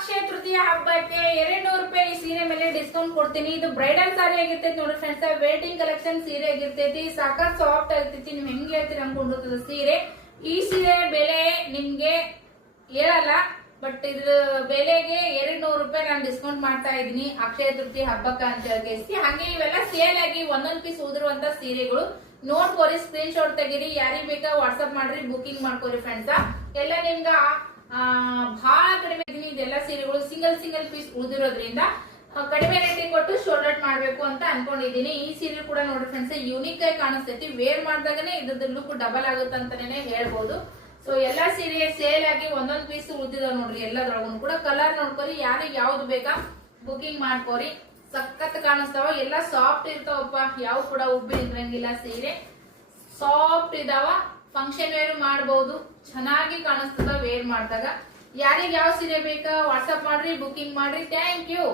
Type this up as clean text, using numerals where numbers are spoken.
ಅಕ್ಷಯ ತೃತೀಯ ಹಬ್ಬಕ್ಕೆ 200 ರೂಪಾಯಿ ಸೀರೆ ಮೇಲೆ ಡಿಸ್ಕೌಂಟ್ ಕೊಡ್ತೀನಿ. ಇದು ಬ್ರೈಡಲ್ ಸಾರಿ ಆಗಿರ್ತೈತಿ ನೋಡಿ ಫ್ರೆಂಡ್ಸ್. ವೇಟಿಂಗ್ ಕಲೆಕ್ಷನ್ ಸೀರೆ ಆಗಿರ್ತೈತಿ. ಸಾಕಷ್ಟು ಸಾಫ್ಟ್ ಆಗಿರ್ತೈತಿ. ನೀವು ಹೆಂಗ್ ಹೇಳ್ತೀರಿ ಅನ್ಕೊಂಡಿರ್ತದ ಸೀರೆ. ಈ ಸೀರೆ ಬೆಲೆ ನಿಮ್ಗೆ ಹೇಳಲ್ಲ, ಬಟ್ ಇದ್ರ ಬೆಲೆಗೆ 200 ರೂಪಾಯಿ ನಾನು ಡಿಸ್ಕೌಂಟ್ ಮಾಡ್ತಾ ಇದೀನಿ ಅಕ್ಷಯ ತೃತೀಯ ಹಬ್ಬಕ್ಕ ಅಂತ ಹೇಳಿ. ಹಂಗೆ ಇವೆಲ್ಲ ಸೇಲ್ ಆಗಿ ಒಂದೊಂದ್ ಪೀಸ್ ಉದಿರುವಂತ ಸೀರೆಗಳು ನೋಡ್ಕೋರಿ, ಸ್ಕ್ರೀನ್ ಶಾಟ್ ತೆಗೀರಿ. ಯಾರಿಗ್ ಬೇಕಾ ವಾಟ್ಸ್ಆಪ್ ಮಾಡ್ರಿ, ಬುಕಿಂಗ್ ಮಾಡ್ಕೋರಿ ಫ್ರೆಂಡ್ಸ್. ಎಲ್ಲ ನಿಮ್ಗ ಬಹಳ ಕಡಿಮೆ ಇದೀನಿ. ಇದೆಲ್ಲ ಸೀರೆಗಳು ಸಿಂಗಲ್ ಪೀಸ್ ಉಳಿದಿರೋದ್ರಿಂದ ಕಡಿಮೆ ರೇಟಿಗೆ ಕೊಟ್ಟು ಶೋಲ್ಡರ್ ಮಾಡ್ಬೇಕು ಅಂತ ಅನ್ಕೊಂಡಿದೀನಿ. ಈ ಸೀರೆ ಕೂಡ ನೋಡಿ ಫ್ರೆಂಡ್ಸ್ ಯೂನಿಕ್ ಆಗಿ ಕಾಣಿಸ್ತೈತಿ. ವೇರ್ ಮಾಡಿದಾಗನೇ ಇದ್ರದ್ದು ಲುಕ್ ಡಬಲ್ ಆಗುತ್ತೆ ಅಂತಾನೆ ಹೇಳ್ಬೋದು. ಸೊ ಎಲ್ಲಾ ಸೀರೆ ಸೇಲ್ ಆಗಿ ಒಂದೊಂದ್ ಪೀಸ್ ಉಳಿದಿದಾವ್ ನೋಡ್ರಿ. ಎಲ್ಲದ್ರೊಳಗೂ ಕೂಡ ಕಲರ್ ನೋಡ್ಕೊರಿ, ಯಾರಿಗೆ ಯಾವ್ದು ಬೇಕಾ ಬುಕಿಂಗ್ ಮಾಡ್ಕೋರಿ. ಸಖತ್ ಕಾಣಿಸ್ತಾವ, ಎಲ್ಲ ಸಾಫ್ಟ್ ಇರ್ತಾವಪ್ಪ, ಯಾವ ಕೂಡ ಉಬ್ಬಿ ನಿಂದ್ರಂಗಿಲ್ಲ. ಸೀರೆ ಸಾಫ್ಟ್ ಇದಾವ, ಫಂಕ್ಷನ್ ವೇರ್ ಮಾಡಬಹುದು, ಚೆನ್ನಾಗಿ ಕಾಣಿಸ್ತದ ವೇರ್ ಮಾಡಿದಾಗ. ಯಾರಿಗೆ ಯಾವ ಸೀರೆ ಬೇಕಾ ವಾಟ್ಸ್ಆಪ್ ಮಾಡ್ರಿ, ಬುಕಿಂಗ್ ಮಾಡ್ರಿ. Thank you.